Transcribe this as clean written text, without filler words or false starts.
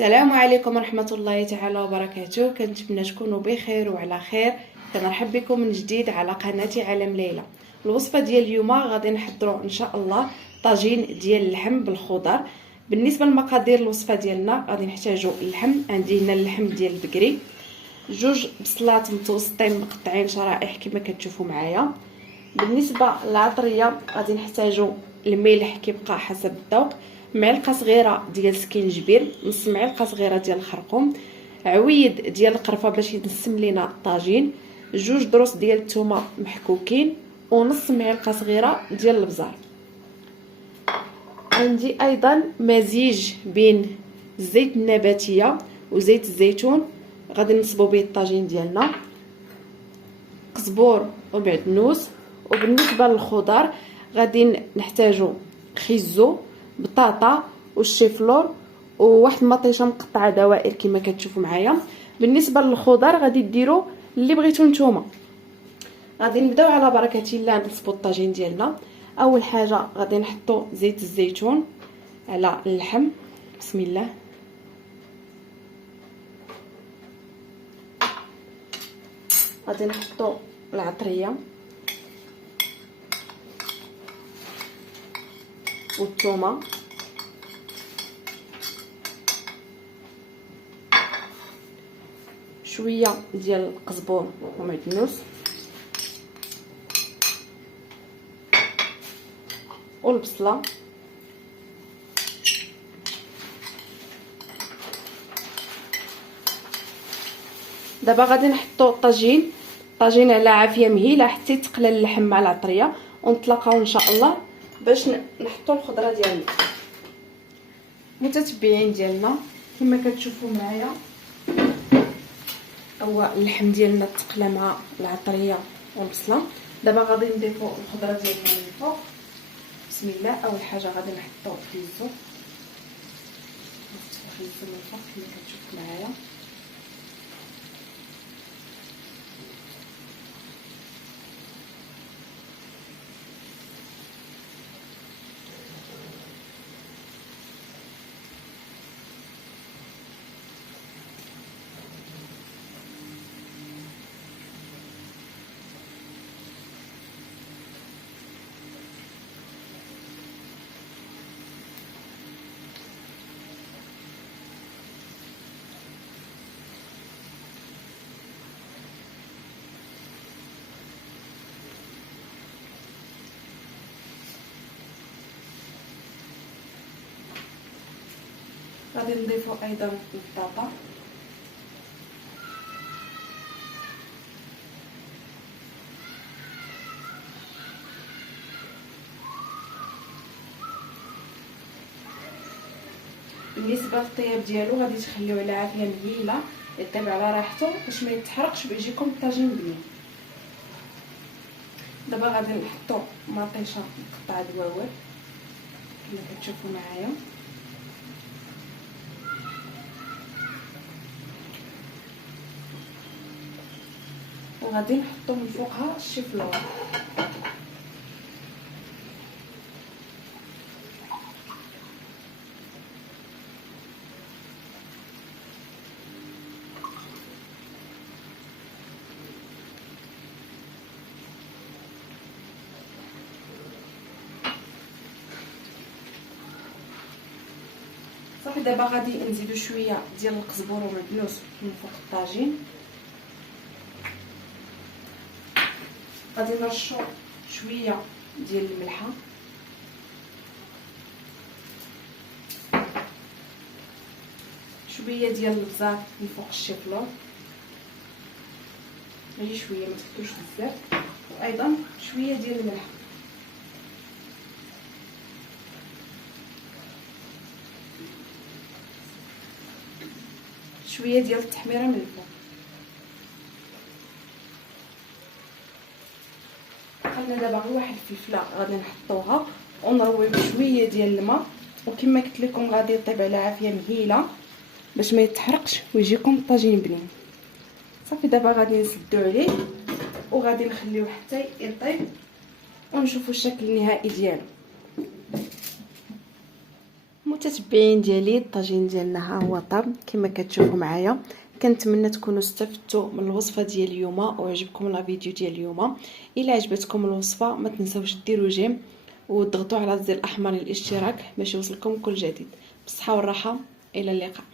السلام عليكم ورحمه الله تعالى وبركاته. كنتمنى تكونوا بخير وعلى خير. كنرحب بكم من جديد على قناتي عالم ليلى. الوصفه ديال اليوم غادي نحضروا ان شاء الله طاجين ديال اللحم بالخضر. بالنسبه للمقادير الوصفه ديالنا غادي نحتاجوا اللحم. عندي هنا اللحم ديال البقري، جوج بصلات متوسطين مقطعين شرائح كما كتشوفوا معايا. بالنسبه للعطريه غادي نحتاجوا الملح كيبقى حسب الذوق، معلقه صغيره ديال سكينجبير، نص معلقه صغيره ديال الخرقوم، عويد ديال القرفه باش ينسم لينا الطاجين، جوج دروس ديال الثومه محكوكين، ونص معلقه صغيره ديال البزار. عندي ايضا مزيج بين الزيت النباتيه وزيت الزيتون غادي نصبوا به الطاجين ديالنا، قزبور وبعدنوس. وبالنسبه للخضر غادي نحتاجوا خيزو، بطاطا والشيفلور وواحد المطيشه مقطعه دوائر كما كتشوفوا معايا. بالنسبه للخضر غادي ديروا اللي بغيتو نتوما. غادي نبداو على بركه الله نصبوا الطاجين ديالنا. اول حاجه غادي نحطوا زيت الزيتون على اللحم، بسم الله. غادي نحطوا العطريه والثومه شويه ديال القزبور ومعدنوس والبصله. دابا غادي نحطوا الطاجين على عافيه مهيله حتى يتقلى اللحم مع العطريه، ونتلاقاو ان شاء الله باش نحطوا الخضره ديالنا. متتبعين ديالنا كما كتشوفوا معايا، هو اللحم ديالنا تقلى مع العطريه والبصله. دابا غادي نضيفوا الخضره ديالنا من الفوق، بسم الله. اول حاجه غادي نحطوا الخيزو من الفوق كما كتشوفوا معايا. غادي نضيفوا ايضا البطاطا، بالنسبه للطياب ديالو غادي تخليوه على عافيه مهيله يطيب على راحته باش ما يتحرقش ويجيكم الطاجين بنين. دابا غادي نحطوا مطيشه مقطعه دواور كما كتشوفوا معايا، وغادي نحطوا من فوقها الشيفلور. صافي دابا غادي نزيدو شويه ديال القزبور والمعدنوس من فوق الطاجين. غادي نرشو شويه ديال الملحه، شويه ديال البزار من فوق الشيفلور، غير شويه ما تكثروش بزاف، وايضا شويه ديال الملح، شويه ديال التحميره من الفوق. عندنا دابا غير واحد الفلفله غادي نحطوها ونرويو بشويه ديال الماء، وكما قلت لكم غادي يطيب على عافيه مهيله باش ما يتحرقش ويجيكم الطاجين بنين. صافي دابا غادي نسدو عليه وغادي نخليوه حتى يطيب ونشوفوا الشكل النهائي ديالو. متتبعين ديالي، الطاجين ديالنا ها هو طاب كما كتشوفوا معايا. كنتمنى تكونوا استفدتوا من الوصفه ديال اليوم وعجبكم لا فيديو ديال اليوم. الا عجبتكم الوصفه ما تنساوش ديروا جيم وتضغطوا على الزر الاحمر للاشتراك باش يوصلكم كل جديد. بالصحه والراحه، الى اللقاء.